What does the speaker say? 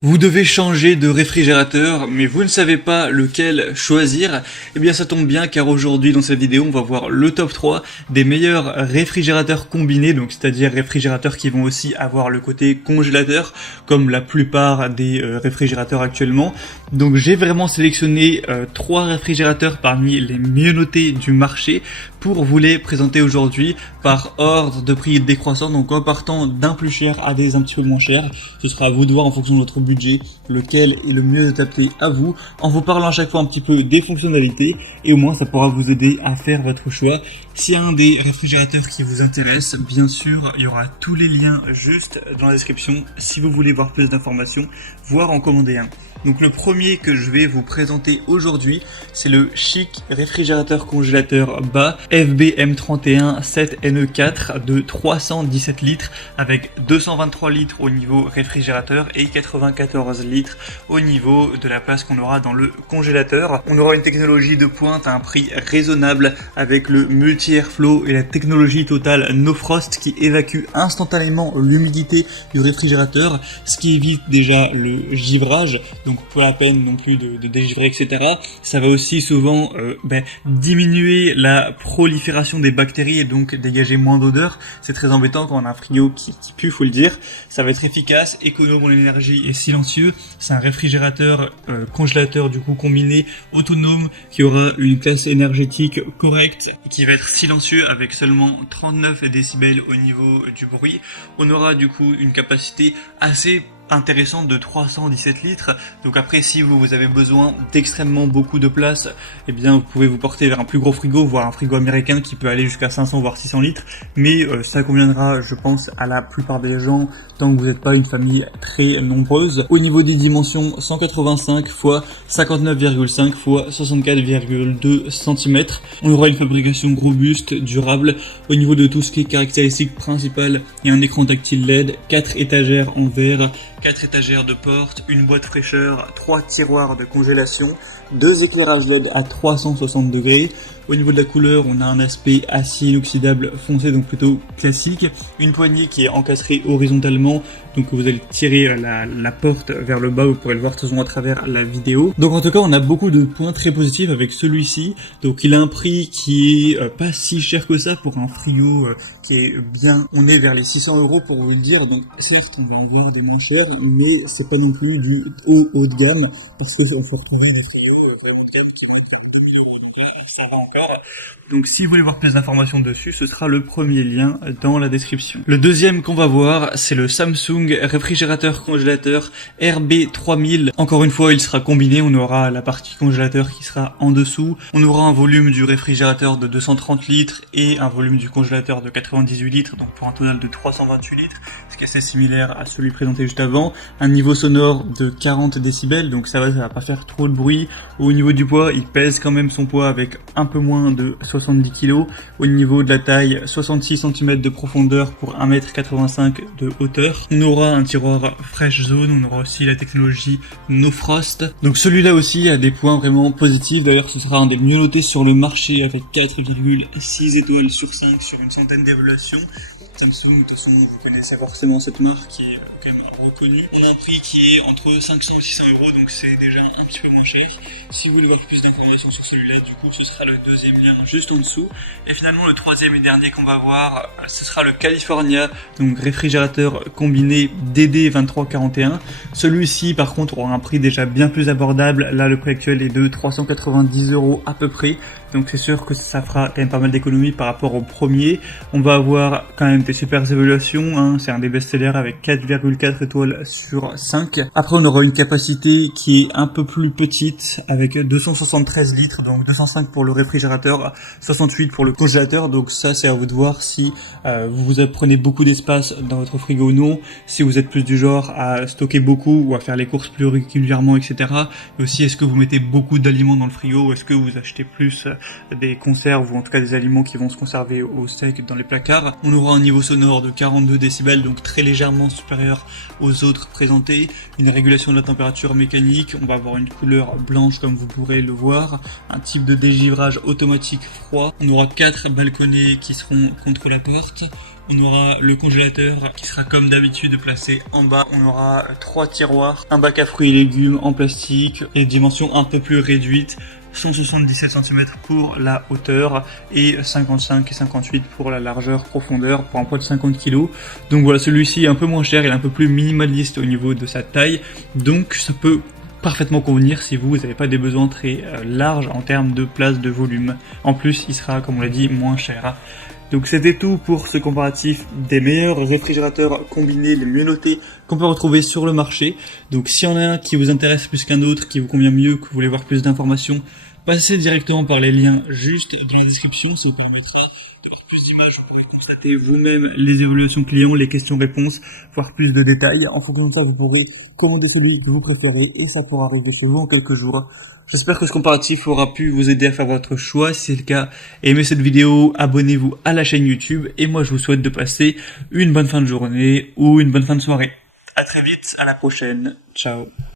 Vous devez changer de réfrigérateur, mais vous ne savez pas lequel choisir. Eh bien ça tombe bien car aujourd'hui dans cette vidéo on va voir le top 3 des meilleurs réfrigérateurs combinés, donc c'est-à-dire réfrigérateurs qui vont aussi avoir le côté congélateur comme la plupart des réfrigérateurs actuellement. Donc j'ai vraiment sélectionné 3 réfrigérateurs parmi les mieux notés du marché pour vous les présenter aujourd'hui par ordre de prix décroissant, donc en partant d'un plus cher à des un petit peu moins chers. Ce sera à vous de voir en fonction de votre budget lequel est le mieux adapté à vous, en vous parlant à chaque fois un petit peu des fonctionnalités, et au moins ça pourra vous aider à faire votre choix. S'il y a un des réfrigérateurs qui vous intéresse, bien sûr il y aura tous les liens juste dans la description si vous voulez voir plus d'informations, voire en commander un. Donc le premier que je vais vous présenter aujourd'hui, c'est le Chic réfrigérateur congélateur bas FBM31 7NE4 de 317 litres avec 223 litres au niveau réfrigérateur et 94 litres au niveau de la place qu'on aura dans le congélateur. On aura une technologie de pointe à un prix raisonnable avec le multi-airflow et la technologie totale No Frost qui évacue instantanément l'humidité du réfrigérateur, ce qui évite déjà le givrage. Donc pas la peine non plus de dégivrer, etc. Ça va aussi souvent diminuer la prolifération des bactéries et donc dégager moins d'odeur. C'est très embêtant quand on a un frigo qui pue, faut le dire. Ça va être efficace, économe en énergie et silencieux. C'est un réfrigérateur congélateur du coup combiné autonome qui aura une classe énergétique correcte et qui va être silencieux avec seulement 39 décibels au niveau du bruit. On aura du coup une capacité assez intéressante de 317 litres. Donc après, si vous avez besoin d'extrêmement beaucoup de place, eh bien vous pouvez vous porter vers un plus gros frigo, voire un frigo américain qui peut aller jusqu'à 500 voire 600 litres. Mais ça conviendra, je pense, à la plupart des gens tant que vous n'êtes pas une famille très nombreuse. Au niveau des dimensions, 185 x 59,5 x 64,2 cm. On aura une fabrication robuste, durable. Au niveau de tout ce qui est caractéristiques principales, il y a un écran tactile LED, 4 étagères en verre, 4 étagères de porte, une boîte fraîcheur, 3 tiroirs de congélation, 2 éclairages LED à 360 degrés. Au niveau de la couleur, on a un aspect acier inoxydable foncé, donc plutôt classique. Une poignée qui est encastrée horizontalement, donc vous allez tirer la porte vers le bas, vous pourrez le voir de toute façon à travers la vidéo. Donc en tout cas, on a beaucoup de points très positifs avec celui-ci. Donc il a un prix qui est pas si cher que ça pour un frigo qui est bien. On est vers les 600 € pour vous le dire. Donc certes, on va en voir des moins chers, mais c'est pas non plus du haut de gamme parce que on faut retrouver des frigos vraiment de gamme qui vont être 2000 €. Donc là, ça va encore. Donc si vous voulez voir plus d'informations dessus, ce sera le premier lien dans la description. Le deuxième qu'on va voir, c'est le Samsung réfrigérateur congélateur RB3000. Encore une fois, il sera combiné, on aura la partie congélateur qui sera en dessous. On aura un volume du réfrigérateur de 230 litres et un volume du congélateur de 98 litres, donc pour un total de 328 litres, ce qui est assez similaire à celui présenté juste avant. Un niveau sonore de 40 décibels, donc ça va pas faire trop de bruit. Au niveau du poids, il pèse quand même son poids avec un peu moins de 70 kg. Au niveau de la taille, 66 cm de profondeur pour 1,85 m de hauteur. On aura un tiroir Fresh Zone, on aura aussi la technologie No Frost. Donc celui-là aussi a des points vraiment positifs. D'ailleurs, ce sera un des mieux notés sur le marché avec 4,6 étoiles sur 5 sur une centaine d'évaluations. Samsung, de toute façon, vous connaissez forcément cette marque qui est quand même reconnue. On a un prix qui est entre 500 et 600 €, donc c'est déjà un petit peu moins cher. Si vous voulez voir plus d'informations sur celui-là, du coup, ce sera le deuxième lien juste en dessous. Et finalement, le troisième et dernier qu'on va voir, ce sera le California, donc réfrigérateur combiné DD2341. Celui-ci, par contre, aura un prix déjà bien plus abordable. Là, le prix actuel est de 390 € à peu près. Donc c'est sûr que ça fera quand même pas mal d'économies par rapport au premier. On va avoir quand même des super évaluations, hein. C'est un des best-sellers avec 4,4 étoiles sur 5. Après on aura une capacité qui est un peu plus petite avec 273 litres, donc 205 pour le réfrigérateur, 68 pour le congélateur. Donc ça c'est à vous de voir si vous prenez beaucoup d'espace dans votre frigo ou non, si vous êtes plus du genre à stocker beaucoup ou à faire les courses plus régulièrement, etc. Et aussi est-ce que vous mettez beaucoup d'aliments dans le frigo ou est-ce que vous achetez plus des conserves ou en tout cas des aliments qui vont se conserver au sec dans les placards. On aura un niveau sonore de 42 décibels, donc très légèrement supérieur aux autres présentés. Une régulation de la température mécanique, on va avoir une couleur blanche comme vous pourrez le voir. Un type de dégivrage automatique froid. On aura 4 balconnets qui seront contre la porte. On aura le congélateur qui sera comme d'habitude placé en bas. On aura 3 tiroirs, un bac à fruits et légumes en plastique et dimensions un peu plus réduites. 177 cm pour la hauteur et 55 et 58 pour la largeur profondeur pour un poids de 50 kg. Donc voilà, celui-ci est un peu moins cher, il est un peu plus minimaliste au niveau de sa taille. Donc ça peut parfaitement convenir si vous n'avez pas des besoins très larges en termes de place, de volume. En plus, il sera, comme on l'a dit, moins cher. Donc c'était tout pour ce comparatif des meilleurs réfrigérateurs combinés, les mieux notés qu'on peut retrouver sur le marché. Donc s'il y en a un qui vous intéresse plus qu'un autre, qui vous convient mieux, que vous voulez voir plus d'informations, passez directement par les liens juste dans la description, ça vous permettra d'avoir plus d'images, vous pourrez constater vous-même les évaluations clients, les questions-réponses, voir plus de détails. En fonction de ça, vous pourrez commander celui que vous préférez et ça pourra arriver chez vous en quelques jours. J'espère que ce comparatif aura pu vous aider à faire votre choix. Si c'est le cas, aimez cette vidéo, abonnez-vous à la chaîne YouTube et moi je vous souhaite de passer une bonne fin de journée ou une bonne fin de soirée. À très vite, à la prochaine. Ciao.